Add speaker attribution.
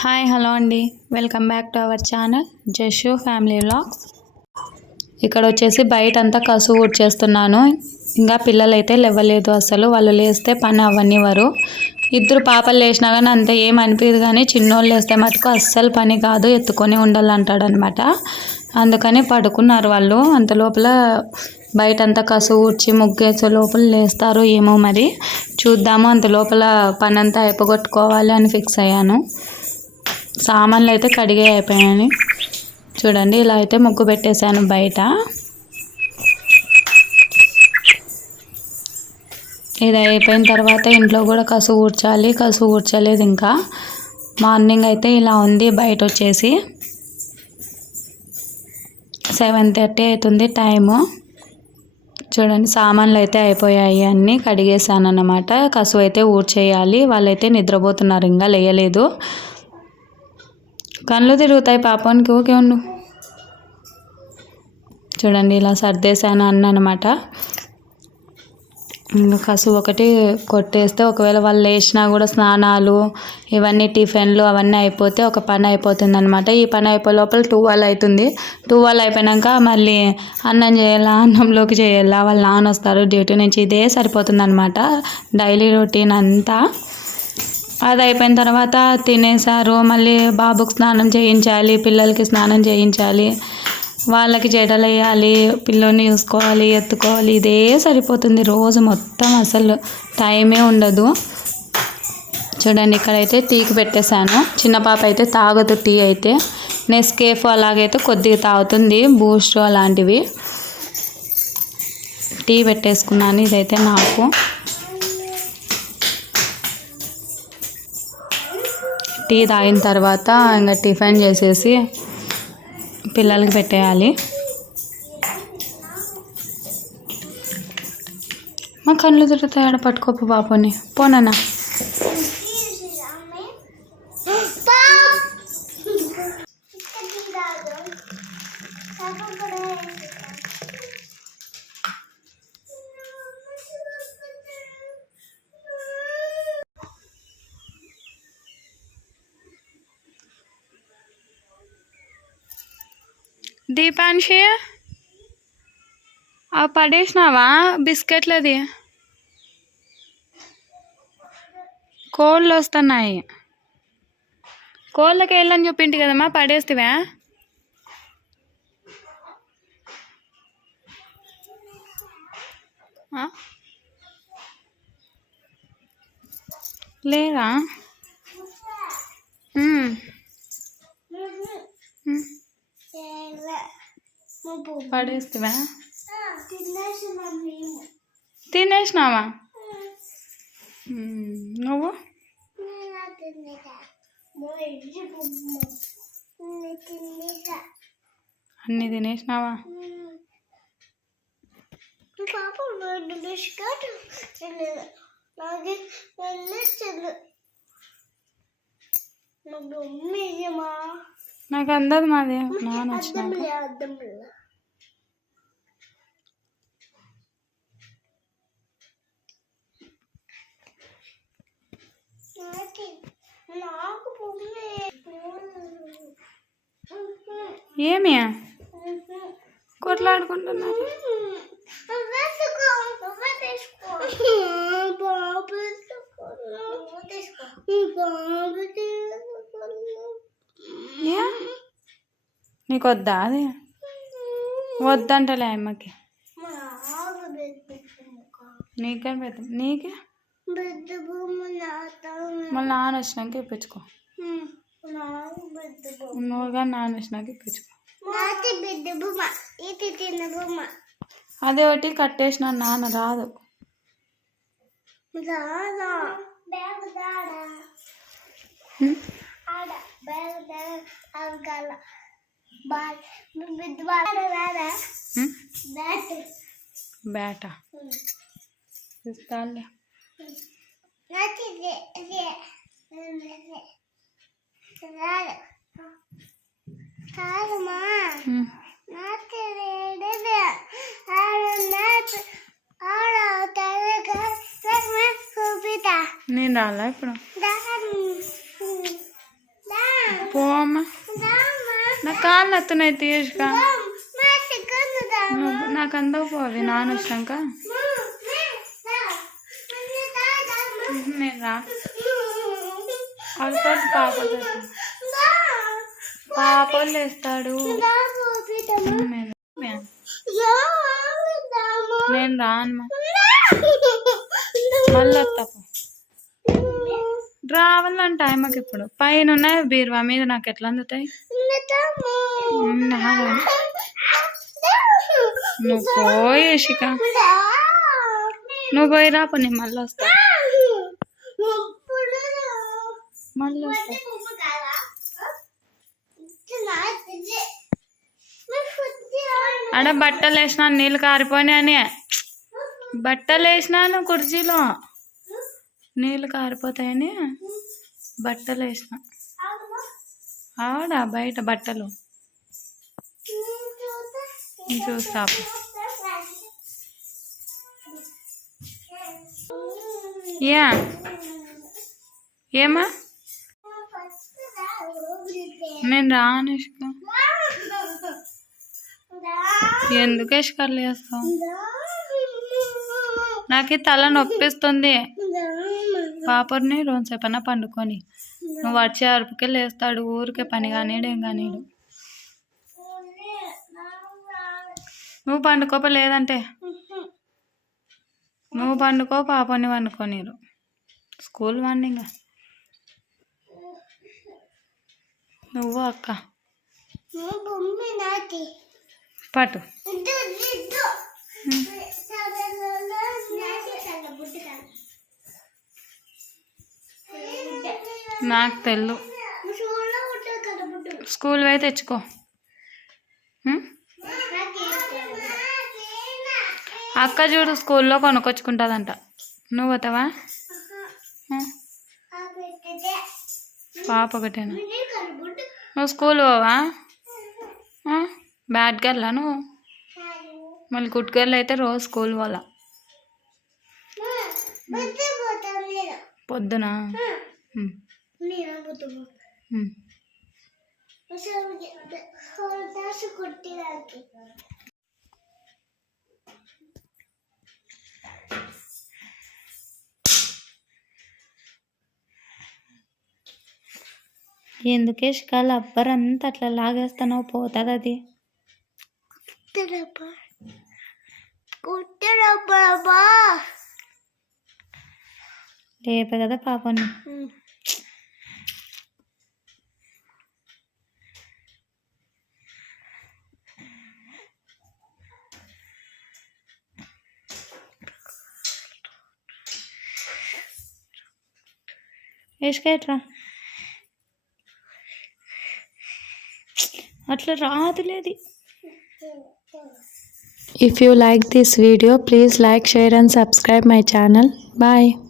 Speaker 1: Hi hello అండి. Welcome back to our channel Jashu family vlogs. ఇక్కడ వచ్చేసి బయట అంతా కసువు ఊడ్చేస్తున్నాను. ఇంకా పిల్లలైతే లేవలేదు అసలు. వాళ్ళు లేస్తే పని అవ్వనివ్వరు. ఇద్దరు పాపలు లేచినా కానీ అంత ఏం అనిపించదు కానీ చిన్నోళ్ళు లేస్తే మటుకు అస్సలు పని కాదు. ఎత్తుకొని ఉండాలంటాడనమాట అందుకని పడుకున్నారు వాళ్ళు. అంత లోపల బయట అంతా కసువు ఊడ్చి ముగ్గేసే లోపల లేస్తారు ఏమో మరి. చూద్దాము అంత లోపల పని అంతా అయిపోగొట్టుకోవాలి అని ఫిక్స్ అయ్యాను. సామాన్లు అయితే కడిగే అయిపోయాయని. చూడండి ఇలా అయితే ముగ్గు పెట్టేశాను బయట. ఇది అయిపోయిన తర్వాత ఇంట్లో కూడా కసు కూర్చాలి కసు కూర్చోలేదు ఇంకా. మార్నింగ్ అయితే ఇలా ఉంది బయట వచ్చేసి. సెవెన్ థర్టీ అవుతుంది టైము. చూడండి సామాన్లు అయితే అయిపోయాయి అన్నీ కడిగేసాను అన్నమాట కసు అయితే ఊడ్చేయాలి వాళ్ళైతే నిద్రపోతున్నారు ఇంకా లేయలేదు. కళ్ళు తిరుగుతాయి పాపానికి ఓకే ఉండు. చూడండి ఇలా సర్దేశాను అన్న అనమాట ఇంకా కసు ఒకటి కొట్టేస్తే ఒకవేళ వాళ్ళు లేచినా కూడా స్నానాలు ఇవన్నీ టిఫిన్లు అవన్నీ అయిపోతే ఒక పని అయిపోతుంది అనమాట ఈ పని అయిపోయే లోపల టూవల్ అవుతుంది టూవల్ అయిపోయాక మళ్ళీ అన్నం చేయాలా అన్నంలోకి చేయాలా వాళ్ళు నాన్న వస్తారు డ్యూటీ నుంచి. ఇదే సరిపోతుంది అనమాట డైలీ రొటీన్ అంతా. అది అయిపోయిన తర్వాత తినేసారు మళ్ళీ బాబుకి స్నానం చేయించాలి పిల్లలకి స్నానం చేయించాలి. వాళ్ళకి జడలు వేయాలి పిల్లోని చూసుకోవాలి ఎత్తుకోవాలి. ఇదే సరిపోతుంది రోజు మొత్తం అసలు. టైమే ఉండదు. చూడండి ఇక్కడైతే టీకి పెట్టేశాను. చిన్న పాప అయితే తాగదు టీ అయితే. నెస్కేఫ్ అలాగైతే కొద్దిగా తాగుతుంది బూస్ట్ అలాంటివి. టీ పెట్టేసుకున్నాను ఇదైతే నాకు. టీ తాగిన తర్వాత ఇంకా టిఫిన్ చేసేసి పిల్లలకి పెట్టేయాలి. మా కళ్ళు తిరుగుతాయి ఆడ పట్టుకోపు పాపని పోనన్నా దీపాన్షి అవి పడేసినావా బిస్కెట్లది? కోళ్ళు వస్తున్నాయి కోళ్ళకి వెళ్ళని చూపింటి కదమ్మా పడేస్తావా? లేదా? పడేస్తావా? తినేసినావా? నువ్వు? అన్నీ తినేసినావా?
Speaker 2: పాప బిస్కెట్ నాకు ఉమ్మేయమా
Speaker 1: నాకు అందదు మాది. నాన్న వచ్చినాక.
Speaker 2: తీసుకో
Speaker 1: ఏ? నీకు వద్దా అది? వద్దంటలే అమ్మకి.
Speaker 2: పెద్ద
Speaker 1: నీకేం? పెద్ద నీకే మళ్ళీ నాన్న వచ్చినాక ఇప్పించుకో.
Speaker 2: నాకు పెద్ద బొమ్మ
Speaker 1: నువ్వు కానీ నాన్న వచ్చినాక ఇప్పించుకో అదే ఒకటి కట్టేసిన నాన్న రాదు?
Speaker 2: బ్యాట్.
Speaker 1: నేను రాలా ఇప్పుడు?
Speaker 2: పోమ్మా. నా కాళ్ళు నత్తున్నాయి తీయక నువ్వు నాకు అందవు పోవి నాన్న వచ్చినాక. నేను రా. అలపాటు పాపలు పాపలు వేస్తాడు నేను రాను మళ్ళీ వస్తాపు రావాలని ఆయమ్మకి ఇప్పుడు. పైన ఉన్నాయి బీరువా మీద నాకు ఎట్లా అందుతాయి? నువ్వు పోయేషిక నువ్వు పోయి రాపు నేను మళ్ళీ వస్తా. ఆడ బట్టలు వేసినాను నీళ్ళు కారిపోయినాయని. బట్టలు వేసినాను కుర్చీలో. నీళ్ళు కారిపోతాయని బట్టలు వేసిన ఆడ బయట బట్టలు. చూస్తా. యా. ఏమా? నేను రాను ఎందుకు ఇష్కర్లు చేస్తావు నాకు తల నొప్పిస్తుంది. పాపర్ని రోజు సేపన్నా పండుకొని. నువ్వు వచ్చే అరుపుకే లేస్తాడు. ఊరికే పని కానీడు ఏం కానీడు. నువ్వు పండుకోపలేదంటే నువ్వు పండుకో పాపని పండుకోనీరు. స్కూల్ వండి ఇంకా నువ్వు అక్క పాటు. నాకు తెలు స్కూల్ పోయి తెచ్చుకో. అక్క చూడు స్కూల్లో కొనుక్కొచ్చుకుంటుందంట. నువ్వు పోతావా? పాప ఒకటేనా? నువ్వు స్కూల్ పోవా? బ్యాడ్ గర్లా మళ్ళీ గుడ్ గర్ల్ అయితే రోజు స్కూల్ వాళ్ళ పొద్దున? ఎందుకే షికాలు అబ్బర్ అంతా అట్లా లాగేస్తానో పోతుంది అది
Speaker 3: కుట్టరబ్బా కుట్టరబ్బా
Speaker 2: లేపే కదా పాపని. వేసుకేట్రా అట్లా రాదులేదు If you like this video, please like, share and subscribe my channel. Bye.